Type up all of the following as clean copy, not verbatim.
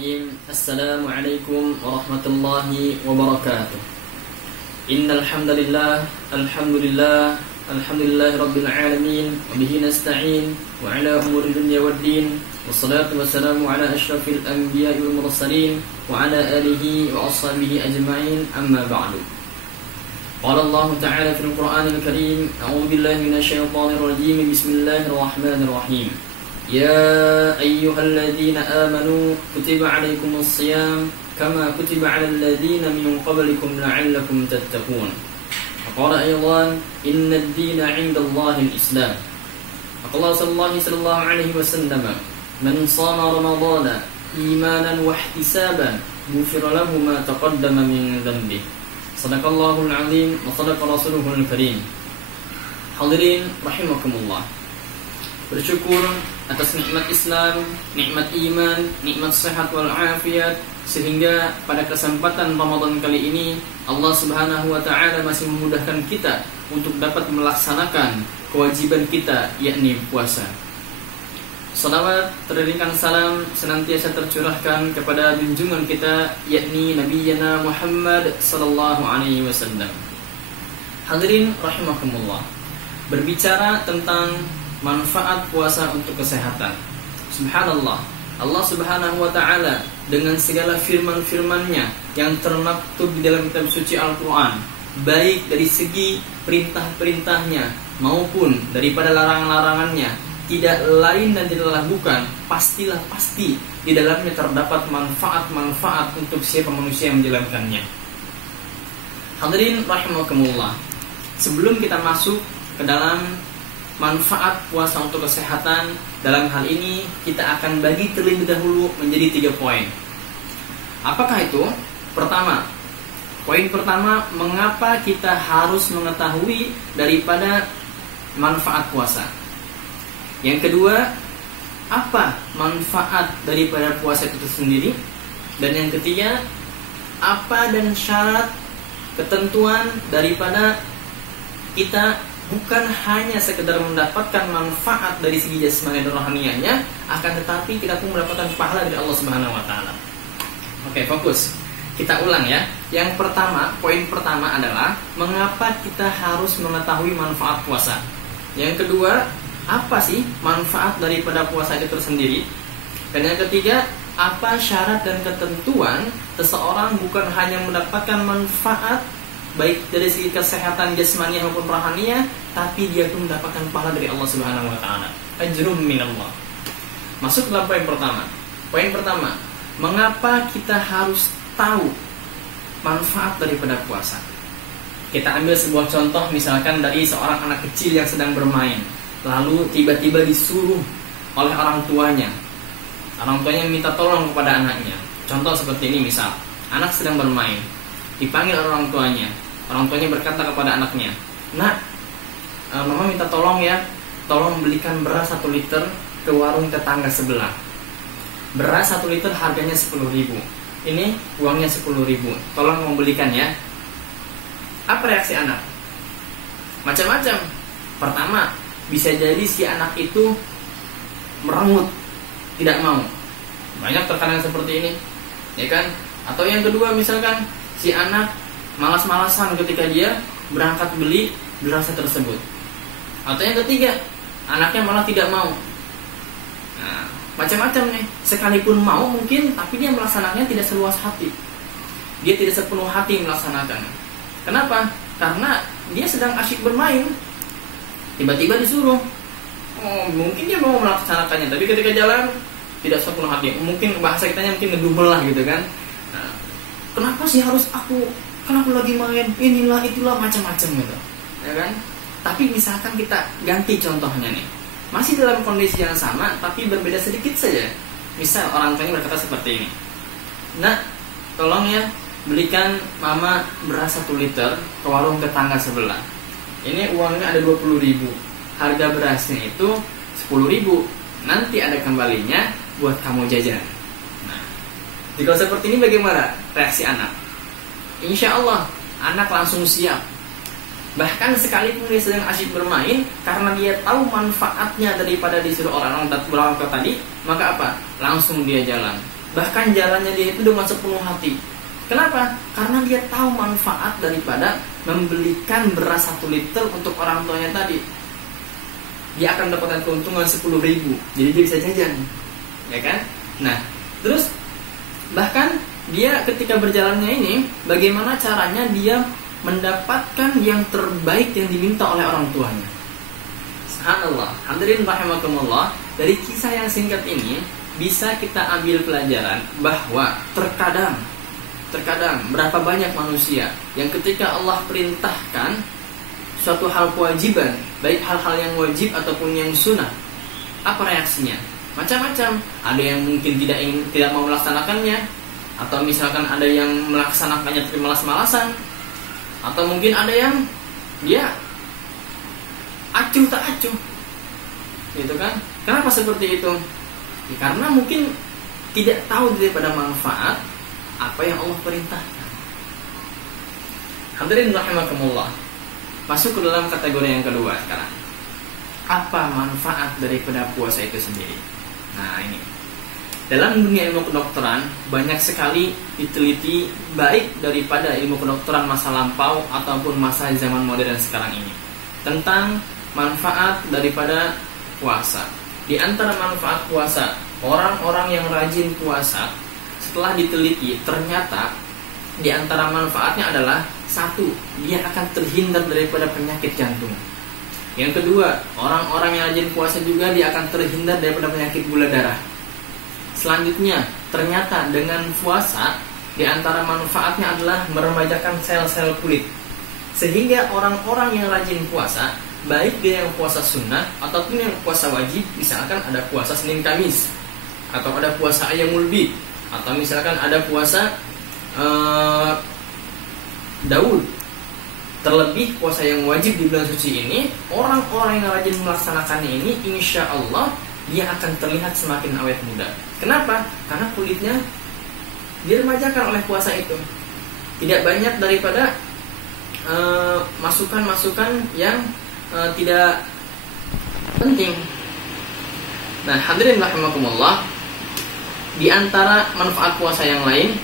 Bismillahirrahmanirrahim. Assalamualaikum warahmatullahi wabarakatuh. Innal hamdalillah, alhamdulillahi rabbil alamin, wa bihi nasta'in wa ala umuri dunya waddin. Wassalatu wassalamu ala asyrafil anbiya'i wal mursalin wa ala alihi wa ashabihi ajma'in. Amma ba'du. Qala Allah Ta'ala fil Qur'anil Karim, a'udzu billahi minasyaitonir rajim. Bismillahirrahmanirrahim. يا أيها الذين آمنوا كتب عليكم الصيام كما كتب على الذين من قبلكم لعلكم تتقون. وقال أيضا إن الدين عند الله الإسلام. وقال صلى الله عليه وسلم من صام رمضان إيمانا واحتسابا غفر له ما تقدم من ذنبه. صدق الله العظيم وصدق رسوله الكريم. Hadirin rahimakumullah. Bersyukur atas nikmat Islam, nikmat iman, nikmat sehat wal afiat, sehingga pada kesempatan Ramadan kali ini Allah Subhanahu wa taala masih memudahkan kita untuk dapat melaksanakan kewajiban kita, yakni puasa. Salawat teriringkan salam senantiasa tercurahkan kepada junjungan kita, yakni Nabi Yana Muhammad sallallahu alaihi wasallam. Hadirin rahimakumullah. Berbicara tentang manfaat puasa untuk kesehatan. Subhanallah, Allah Subhanahu wa taala dengan segala firman-firman-Nya yang termaktub di dalam kitab suci Al-Qur'an, baik dari segi perintah-perintahnya maupun daripada larangan-larangannya, tidak lain dan tidaklah bukan, pastilah pasti di dalamnya terdapat manfaat-manfaat untuk siapa manusia yang menjalankannya. Hadirin rahimakumullah. Sebelum kita masuk ke dalam manfaat puasa untuk kesehatan, dalam hal ini kita akan bagi terlebih dahulu menjadi 3 poin. Apakah itu? Poin pertama, mengapa kita harus mengetahui daripada manfaat puasa. Yang kedua, apa manfaat daripada puasa itu sendiri. Dan yang ketiga, apa dan syarat ketentuan daripada kita bukan hanya sekedar mendapatkan manfaat dari segi jasmani dan rohanianya, akan tetapi kita pun mendapatkan pahala dari Allah Subhanahu wa taala. Oke, fokus. Kita ulang ya. Yang pertama, poin pertama adalah mengapa kita harus mengetahui manfaat puasa. Yang kedua, apa sih manfaat daripada puasa itu tersendiri? Dan yang ketiga, apa syarat dan ketentuan seseorang bukan hanya mendapatkan manfaat baik dari segi kesehatan jasmani maupun rohaninya, tapi dia pun mendapatkan pahala dari Allah Subhanahu wa taala. Ajrum minallah. Masuk dalam poin pertama. Poin pertama, mengapa kita harus tahu manfaat daripada puasa? Kita ambil sebuah contoh, misalkan dari seorang anak kecil yang sedang bermain, lalu tiba-tiba disuruh oleh orang tuanya. Orang tuanya minta tolong kepada anaknya. Contoh seperti ini, misal anak sedang bermain, dipanggil orang tuanya. Orang tuanya berkata kepada anaknya, "Nak, mama minta tolong ya, tolong belikan beras 1 liter ke warung tetangga sebelah. Beras 1 liter harganya 10.000. Ini uangnya 10.000. Tolong membelikan ya." Apa reaksi anak? Macam-macam. Pertama, bisa jadi si anak itu merengut, tidak mau. Banyak terkadang seperti ini, ya kan? Atau yang kedua, misalkan si anak malas-malasan ketika dia berangkat beli beras tersebut. Atau yang ketiga, anaknya malah tidak mau. Nah, macam-macam nih. Sekalipun mau mungkin, tapi dia melaksanakannya tidak seluas hati. Dia tidak sepenuh hati melaksanakan. Kenapa? Karena dia sedang asyik bermain. Tiba-tiba disuruh. Mungkin dia mau melaksanakannya, tapi ketika jalan tidak sepenuh hati. Mungkin bahasa kitanya mungkin ngedumel lah gitu kan. Kenapa sih harus aku? Kan aku lagi main, inilah itulah, macam-macam gitu, ya kan? Tapi misalkan kita ganti contohnya nih, masih dalam kondisi yang sama tapi berbeda sedikit saja. Misal orang tuanya berkata seperti ini, "Nak, tolong ya belikan mama beras 1 liter ke warung tetangga sebelah. Ini uangnya ada 20.000. Harga berasnya itu 10.000. Nanti ada kembalinya buat kamu jajan." Jika seperti ini, bagaimana reaksi anak? Insya Allah anak langsung siap. Bahkan sekalipun dia sedang asyik bermain, karena dia tahu manfaatnya daripada disuruh orang-orang berangkat tadi, maka apa? Langsung dia jalan. Bahkan jalannya dia itu dengan sepenuh hati. Kenapa? Karena dia tahu manfaat daripada membelikan beras 1 liter untuk orang tuanya tadi. Dia akan mendapatkan keuntungan 10.000. Jadi dia bisa jajan, ya kan? Nah, terus bahkan dia ketika berjalannya ini, bagaimana caranya dia mendapatkan yang terbaik yang diminta oleh orang tuanya. Subhanallah. Hadirin rahimakumullah, dari kisah yang singkat ini bisa kita ambil pelajaran bahwa terkadang berapa banyak manusia yang ketika Allah perintahkan suatu hal kewajiban, baik hal-hal yang wajib ataupun yang sunnah, apa reaksinya? Macam-macam. Ada yang mungkin tidak mau melaksanakannya, atau misalkan ada yang melaksanakannya tapi malas-malasan, atau mungkin ada yang dia acuh tak acuh, gitu kan? Kenapa seperti itu? Ya, karena mungkin tidak tahu daripada manfaat apa yang Allah perintahkan. Hadirin rahimakumullah, masuk ke dalam kategori yang kedua sekarang. Apa manfaat daripada puasa itu sendiri? Nah, ini dalam dunia ilmu kedokteran banyak sekali diteliti, baik daripada ilmu kedokteran masa lampau ataupun masa zaman modern sekarang ini, tentang manfaat daripada puasa. Di antara manfaat puasa, orang-orang yang rajin puasa, setelah diteliti ternyata di antara manfaatnya adalah 1, dia akan terhindar daripada penyakit jantung. Yang kedua, orang-orang yang rajin puasa juga dia akan terhindar daripada penyakit gula darah. Selanjutnya, ternyata dengan puasa di antara manfaatnya adalah meremajakan sel-sel kulit. Sehingga orang-orang yang rajin puasa, baik dia yang puasa sunnah ataupun yang puasa wajib, misalkan ada puasa Senin Kamis, atau ada puasa Ayyamul Bid, atau misalkan ada puasa Daud, terlebih puasa yang wajib di bulan suci ini, orang-orang yang rajin melaksanakannya ini, insya Allah dia akan terlihat semakin awet muda. Kenapa? Karena kulitnya diremajakan oleh puasa itu. Tidak banyak daripada masukan-masukan yang tidak penting. Nah, hadirin rahimakumullah, di antara manfaat puasa yang lain,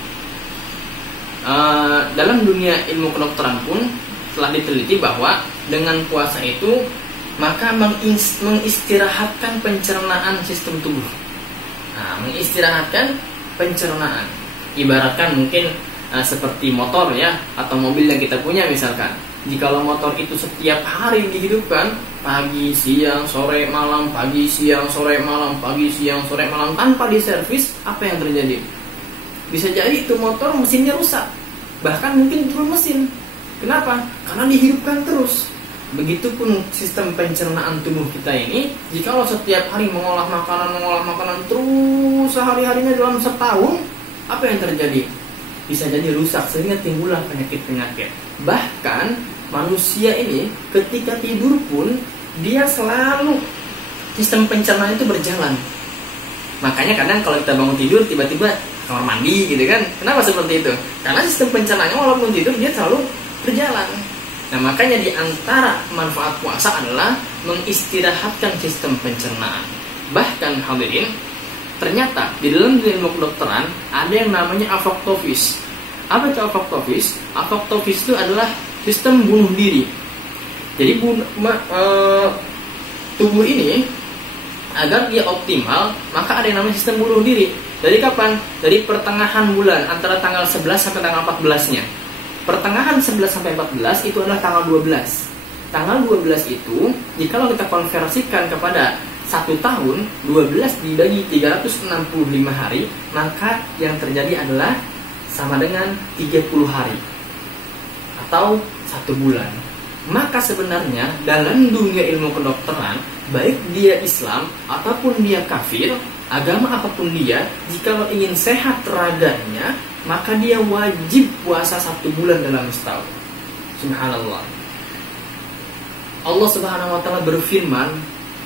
dalam dunia ilmu kedokteran pun telah diteliti bahwa dengan puasa itu maka mengistirahatkan pencernaan sistem tubuh. Nah, mengistirahatkan pencernaan. Ibaratkan mungkin seperti motor ya, atau mobil yang kita punya misalkan. Jikalau motor itu setiap hari dihidupkan, pagi, siang, sore, malam, pagi, siang, sore, malam, pagi, siang, sore, malam, tanpa diservis, apa yang terjadi? Bisa jadi itu motor mesinnya rusak, bahkan mungkin turun mesin. Kenapa? Karena dihidupkan terus. Begitupun sistem pencernaan tubuh kita ini, jikalau setiap hari mengolah makanan terus sehari-harinya dalam setahun, apa yang terjadi? Bisa jadi rusak sehingga timbullah penyakit-penyakit. Bahkan manusia ini ketika tidur pun dia selalu sistem pencernaan itu berjalan. Makanya kadang kalau kita bangun tidur tiba-tiba kamar mandi gitu kan. Kenapa seperti itu? Karena sistem pencernaannya walaupun tidur dia selalu berjalan. Nah, makanya di antara manfaat puasa adalah mengistirahatkan sistem pencernaan. Bahkan hadirin, ternyata di dalam ilmu kedokteran ada yang namanya apoptosis. Apa itu apoptosis? Apoptosis itu adalah sistem bunuh diri. Jadi tubuh ini agar dia optimal, maka ada yang namanya sistem bunuh diri. Dari kapan? Dari pertengahan bulan, antara tanggal 11 sampai tanggal 14-nya. Pertengahan 11 sampai 14 itu adalah tanggal 12. Tanggal 12 itu, jikalau kita konversikan kepada 1 tahun, 12 dibagi 365 hari, maka yang terjadi adalah sama dengan 30 hari atau 1 bulan. Maka sebenarnya dalam dunia ilmu kedokteran, baik dia Islam ataupun dia kafir, agama apapun dia, jikalau ingin sehat raganya, maka dia wajib puasa 1 bulan dalam setahun. Subhanallah. Allah Subhanahu wa taala berfirman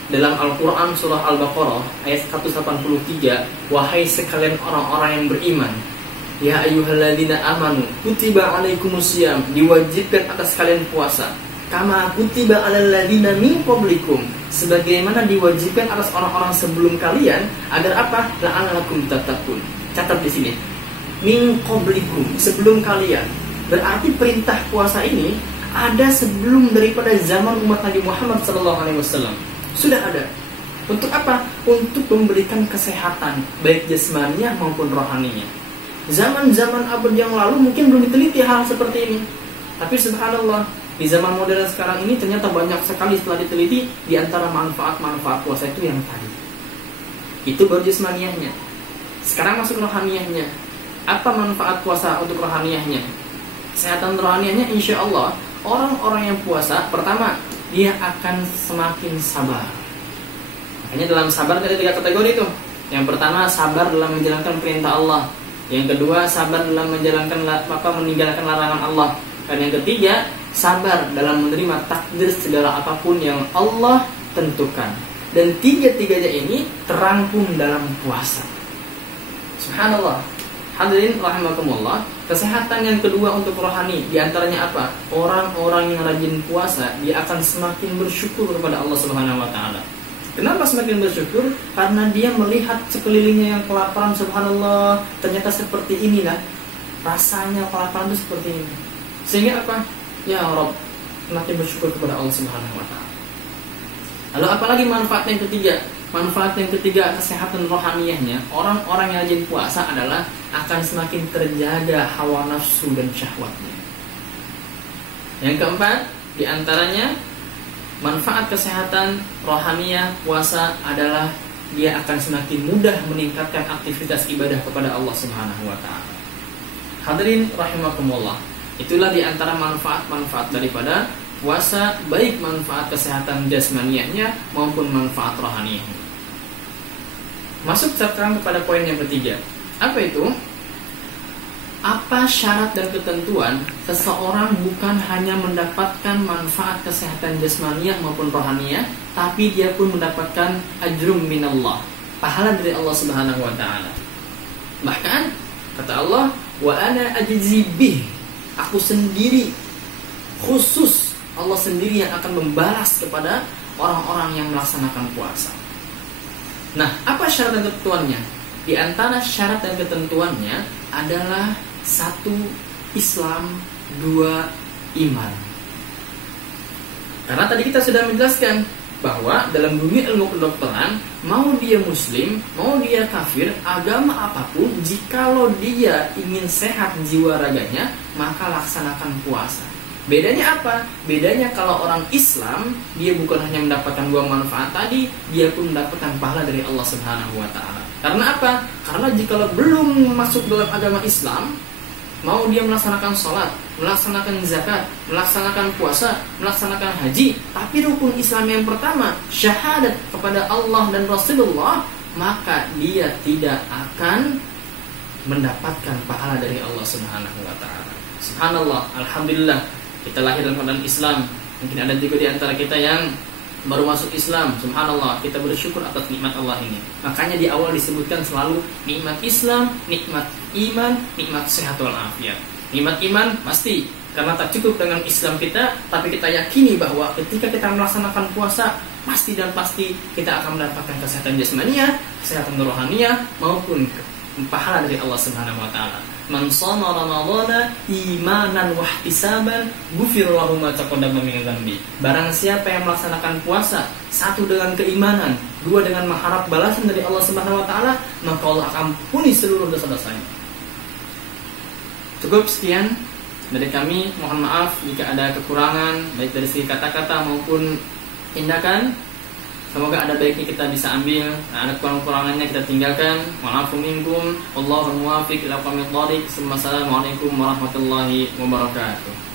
dalam Al-Qur'an surah Al-Baqarah ayat 183, wahai sekalian orang-orang yang beriman, ya ayyuhalladzina amanu kutiba alaikumusiyam, diwajibkan atas kalian puasa, kama kutiba alal ladzina min qablikum, sebagaimana diwajibkan atas orang-orang sebelum kalian, agar apa? La'allakum tattaqun, Catat di sini. Min qablikum, sebelum kalian. Berarti perintah puasa ini ada sebelum daripada zaman umat Nabi Muhammad SAW. Sudah ada. Untuk apa? Untuk memberikan kesehatan, baik jasmaniah maupun rohaninya. Zaman-zaman abad yang lalu mungkin belum diteliti hal seperti ini. Tapi subhanallah, di zaman modern sekarang ini ternyata banyak sekali setelah diteliti. Di antara manfaat-manfaat puasa itu yang tadi. Itu baru jasmaniahnya. Sekarang masuk rohaniahnya. Apa manfaat puasa untuk rohaniahnya? Kesehatan rohaniahnya insya Allah, orang-orang yang puasa, pertama, dia akan semakin sabar. Makanya dalam sabar ada 3 kategori itu. Yang pertama, sabar dalam menjalankan perintah Allah. Yang kedua, sabar dalam meninggalkan larangan Allah. Dan yang ketiga, sabar dalam menerima takdir segala apapun yang Allah tentukan. Dan tiga-tiganya ini terangkum dalam puasa. Subhanallah. Hadirin rahimakumullah. Kesehatan yang kedua untuk rohani, diantaranya apa? Orang-orang yang rajin puasa, dia akan semakin bersyukur kepada Allah Subhanahu wa taala. Kenapa semakin bersyukur? Karena dia melihat sekelilingnya yang kelaparan. Subhanallah, ternyata seperti inilah rasanya kelaparan itu seperti ini. Sehingga apa? Ya Rabb, semakin bersyukur kepada Allah Subhanahu wa taala. Lalu apalagi manfaat yang ketiga? Manfaat yang ketiga, kesehatan rohaniahnya, orang-orang yang rajin puasa adalah akan semakin terjaga hawa nafsu dan syahwatnya. Yang keempat, diantaranya manfaat kesehatan rohaniah puasa adalah dia akan semakin mudah meningkatkan aktivitas ibadah kepada Allah Subhanahu wa taala. Hadirin rahimakumullah. Itulah diantara manfaat-manfaat daripada puasa, baik manfaat kesehatan jasmaniahnya maupun manfaat rohaniahnya. Masuk sekarang kepada poin yang ketiga. Apa itu? Apa syarat dan ketentuan seseorang bukan hanya mendapatkan manfaat kesehatan jasmaniah maupun rohaniah, tapi dia pun mendapatkan ajrum minallah, pahala dari Allah Subhanahu wa taala. Bahkan kata Allah, wa ana ajzi bih, aku sendiri, khusus Allah sendiri yang akan membalas kepada orang-orang yang melaksanakan puasa. Nah, apa syarat dan ketentuannya? Di antara syarat dan ketentuannya adalah 1. Islam, 2. Iman. Karena tadi kita sudah menjelaskan bahwa dalam dunia ilmu kedokteran, mau dia muslim, mau dia kafir, agama apapun, jikalau dia ingin sehat jiwa raganya, maka laksanakan puasa. Bedanya apa? Bedanya kalau orang Islam, dia bukan hanya mendapatkan 2 manfaat tadi, dia pun mendapatkan pahala dari Allah Subhanahu wa taala. Karena apa? Karena jikalau belum masuk dalam agama Islam, mau dia melaksanakan sholat, melaksanakan zakat, melaksanakan puasa, melaksanakan haji, tapi rukun Islam yang pertama, syahadat kepada Allah dan Rasulullah, maka dia tidak akan mendapatkan pahala dari Allah Subhanahu wa taala. Subhanallah, alhamdulillah, kita lahir dalam keadaan Islam. Mungkin ada juga di antara kita yang baru masuk Islam. Subhanallah, kita bersyukur atas nikmat Allah ini. Makanya di awal disebutkan selalu nikmat Islam, nikmat iman, nikmat sehat wal afiat. Nikmat iman pasti, karena tak cukup dengan Islam kita, tapi kita yakini bahwa ketika kita melaksanakan puasa, pasti dan pasti kita akan mendapatkan kesehatan jasmaniah, kesehatan rohaniah, maupun pahala dari Allah Subhanahu wa taala. Man shoma ramadhana imanan wa ihtisaban ghufira lahu ma taqaddama min dzambi. Barang siapa yang melaksanakan puasa, 1 dengan keimanan, 2 dengan mengharap balasan dari Allah Subhanahu wa taala, maka Allah akan ampuni seluruh dosa-dosanya. Cukup sekian dari kami. Mohon maaf jika ada kekurangan baik dari segi kata-kata maupun tindakan. Semoga ada baiknya kita bisa ambil, ada kurang-kurangannya kita tinggalkan. Wa'afu minkum, Allahumma muwaffiq ila aqwamit thoriq. Assalamualaikum warahmatullahi wabarakatuh.